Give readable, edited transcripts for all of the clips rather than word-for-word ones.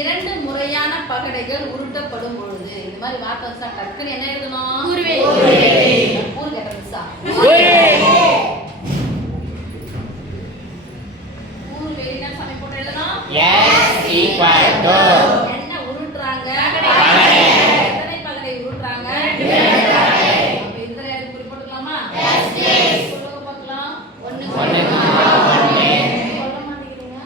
இரண்டு முறையான பகடைகள் உருட்டப்படும் பொழுது இந்த மாதிரி வார்த்தை வச்சா டக்குன்னு என்ன எழுதணும்? ஊரு கேட்டா ஊரு வெளியில சமை போட்டு எழுதணும். என்ன உருட்டுறாங்க? எத்தனை பகடை உருட்டுறாங்க? அப்ப இதுல யாருக்கு குறி போட்டுக்கலாமா? சொல்லுங்க பார்க்கலாம். ஒண்ணு சொல்ல மாட்டேங்கிறீங்க.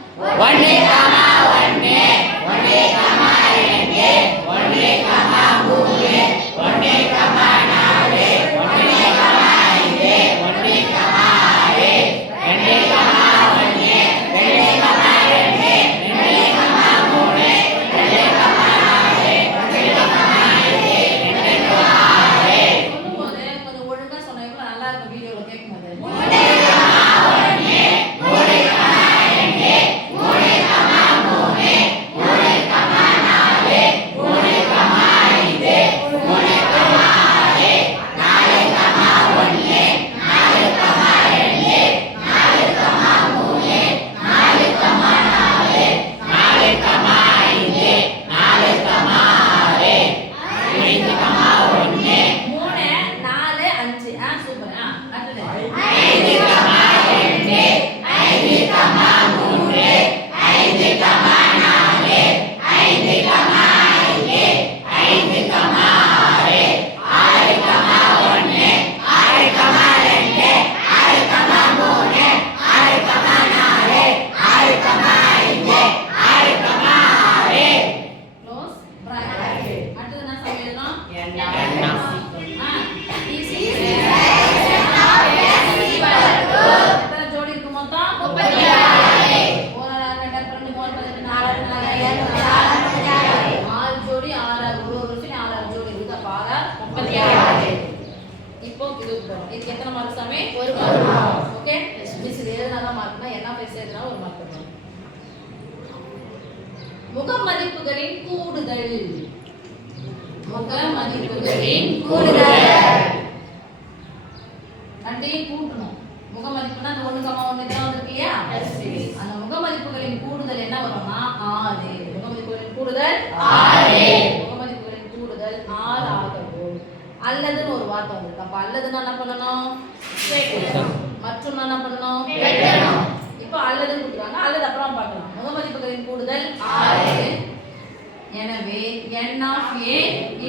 இதுக்கு எத்தனை மார்க் சாமி? 1 மார்க். ஓகே, மிஸ் இது எதனால மார்க்னா என்ன பேச எதனால 1 மார்க் பண்ணுங்க. முக மதிப்புகளின் கூடுதல். முக மதிப்புகளின் கூடுதல். ரெண்டையும் கூட்டணும். முக மதிப்புனா அந்த 1,1 இதெல்லாம் வந்திருக்கு இல்லையா? அந்த முக மதிப்புகளின் கூடுதல் என்ன வரும்னா 6. முக மதிப்புகளின் கூடுதல் 6. முக மதிப்புகளின் கூடுதல் 6 ஆகும். அல்லதுன்னு ஒரு வார்த்தை வந்திருக்கு. அப்ப அல்லதுன்னா என்ன பண்ணணும்? சேர்க்கணும். மற்றும் என்ன பண்ணணும்? வெட்டணும். இப்போ அல்லதுன்னு கொடுக்குறாங்க. அல்லது அப்புறம் பார்க்கலாம். முக மதிப்புகளின் கூடுதல் 6. எனவே n of a =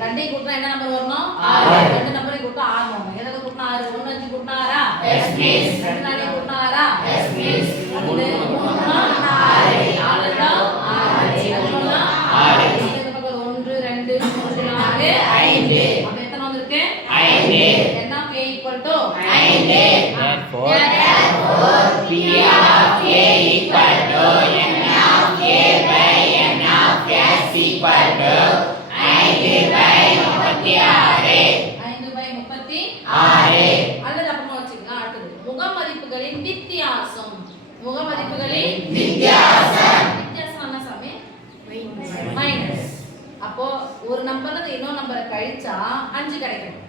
ரெண்டையும் கூட்டினா என்ன நம்பர் வரணும்? 6. ரெண்டு நம்பரையும் கூட்டினா 6 வரும். எதற்கு கூட்டினா 6? 1 5 கூட்டினா 6ஆ? Yes miss. 2 4 கூட்டினா 6ஆ? Yes miss. 3 கூட்டினா 6. 4 தான் 6. 6 தான் 6. இந்த பக்கம் 1 2 3 4 5. அப்ப எத்தனை வந்திருக்கு? 5. n of a = 5. Therefore P of a = n of a by n of s = 5/36. 5/36. அல்லது அப்புறமா வச்சுக்கலாம். அடுத்தது முக மதிப்புகளின் வித்தியாசம். முக மதிப்புகளின் வித்தியாசம். வித்தியாசம் என்ன சாமி? மைனஸ். அப்போ ஒரு நம்பர்ல இருந்து இன்னொரு நம்பரை கழிச்சா 5 கிடைக்கும்.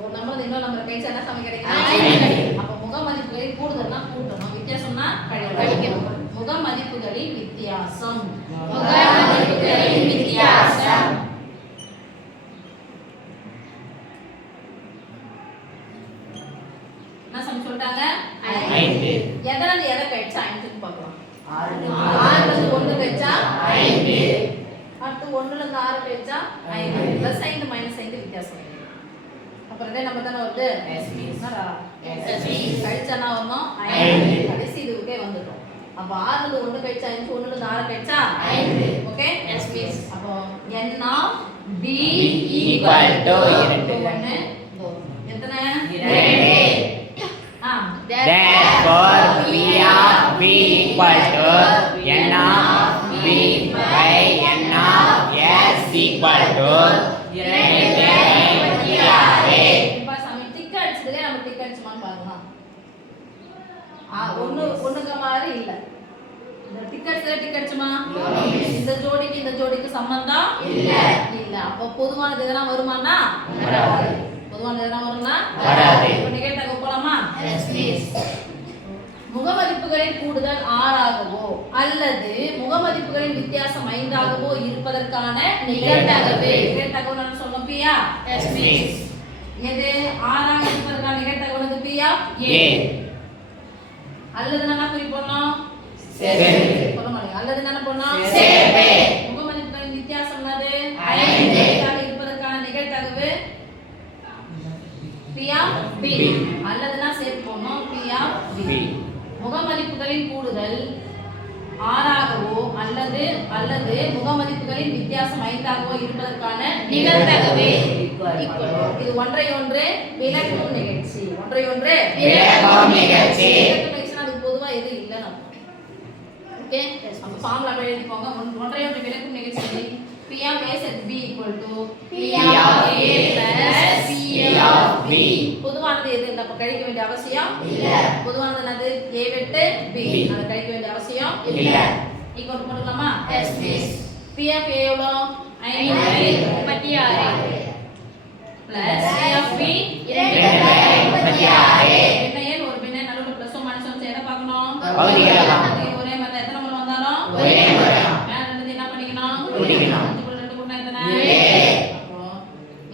ஒரு நம்பர்ல இன்னொரு நம்பரை கழிச்சா என்ன சாமி கிடைக்கும்? 5 கிடைக்கும். அப்போ முக மதிப்புகளின் கூடுதல்னா கூட்டணும், வித்தியாசம்னா கழிக்கணும். முக மதிப்புகளின் வித்தியாசம். முக மதிப்புகளின் வித்தியாசம். என்ன சாமி சொல்றாங்க? 5. எதனால எதை கழிச்சா 5ன்னு பார்க்கலாம். 6 ல இருந்து 1 கழிச்சா 5. அடுத்து 1 ல இருந்து 6 கழிச்சா 5. + 5 - 5 வித்தியாசம். அப்புறம் இதே நம்பர் தான வருது? Yes miss. கழிச்சா என்ன வரணும்? 5. கடைசி இதுக்கே வந்துட்டோம். அப்ப 6 ல இருந்து 1 கழிச்சா 5, 1 ல இருந்து 6 கழிச்சா 5. ஓகே? Yes miss. அப்போ n of b = 2. எத்தனை? 2. Therefore P of b = n of b by n of s = 2/36. இப்ப சாமி டிக் அடிச்சதுல நம்ம டிக் அடிச்சோமான்னு பார்க்கலாம். ஒண்ணுக்கு மாதிரி இல்ல. இந்த டிக் அடிச்சதுல டிக் அடிச்சோமா? இந்த ஜோடிக்கு இந்த ஜோடிக்கு சம்பந்தம் இல்ல. அப்ப பொதுவானது எதனா வருமானா? வராது. பொதுவானது எதனா வரும்னா? வராது. இப்ப நிகழ்த்தாக்க போலாமா? Yes please. முகமதிப்புகளின் கூடுதல் 6 ஆகவோ அல்லது முகமதிப்புகளின் வித்தியாசம் 5 ஆகவோ இருப்பதற்கான நிகழ்தகவு. நிகழ்தகவு சொல்லும் பியா. Yes, miss. எது 6 ஆக இருப்பதற்கான நிகழ்தகவு பியா. A. அல்லது என்ன குறிப்போம்? சொல்ல மாட்டேங்க. அல்லது என்ன பண்ணோம்? முகமதிப்புகளின் வித்தியாசம் என்னது? 5 ஆக இருப்பதற்கான நிகழ்தகவு பியா பி. அல்லதுனா சேர்ப்போம் பியா பி. முகமதிப்புகளின் கூடுதல் 6 ஆகவோ அல்லது முகமதிப்புகளின் வித்தியாசம் 5 ஆகவோ இருப்பதற்கான நிகழ்தகவு இது ஒன்றையொன்று விளக்கும் நிகழ்ச்சி. ஒன்றையொன்று விளக்கும் நிகழ்ச்சி. அதுக்கு பொதுவா எது இல்லை நம்ம. ஓகே, அப்ப ஃபார்முலா எழுதிக்கோங்க. ஒன்றையொன்று விளக்கும் நிகழ்ச்சி P of A set B equal to P of A plus P of B. பொதுவானது எது? நம்ம கழிக்க வேண்டிய அவசியம் இல்ல. பொதுவானது என்னது? A வெட்டு B. அத கழிக்க வேண்டிய அவசியம் இல்ல. ஈக்குவல் பண்ணலாமா? Yes miss. P of A எவ்வளோ? 536 plus P of B 236. என்ன ஏன் ஒரு பின்ன நடுவுல பிளஸ் மைனஸ் வந்து எதை பார்க்கணும்? ஒரே மாதிரி எத்தனை முறை வந்தாலும் ஒரே முறை. மேல இருந்து என்ன பண்ணிக்கணும்? கூட்டிக்கணும். 5 2 கூட்டினா எத்தனை? 7. அப்போ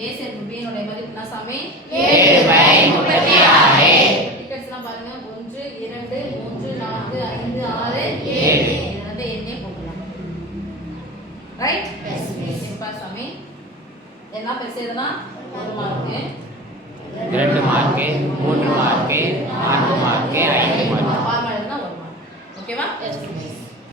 A சேர்ப்பு B னுடைய மதிப்பு என்ன சாமி? 7/36. டிக்கெட்ஸ்லாம் பாருங்க. 1 2 3 4 5 6 7. இது வந்து எண்ணே போடலாம். ரைட்? Yes miss. இப்ப சாமி என்ன பேசுறதுனா 1 mark, 2 mark, 3 mark, 4 mark, 5 mark. Formula இருந்தா 1 மார்க். ஓகேவா? எஸ்.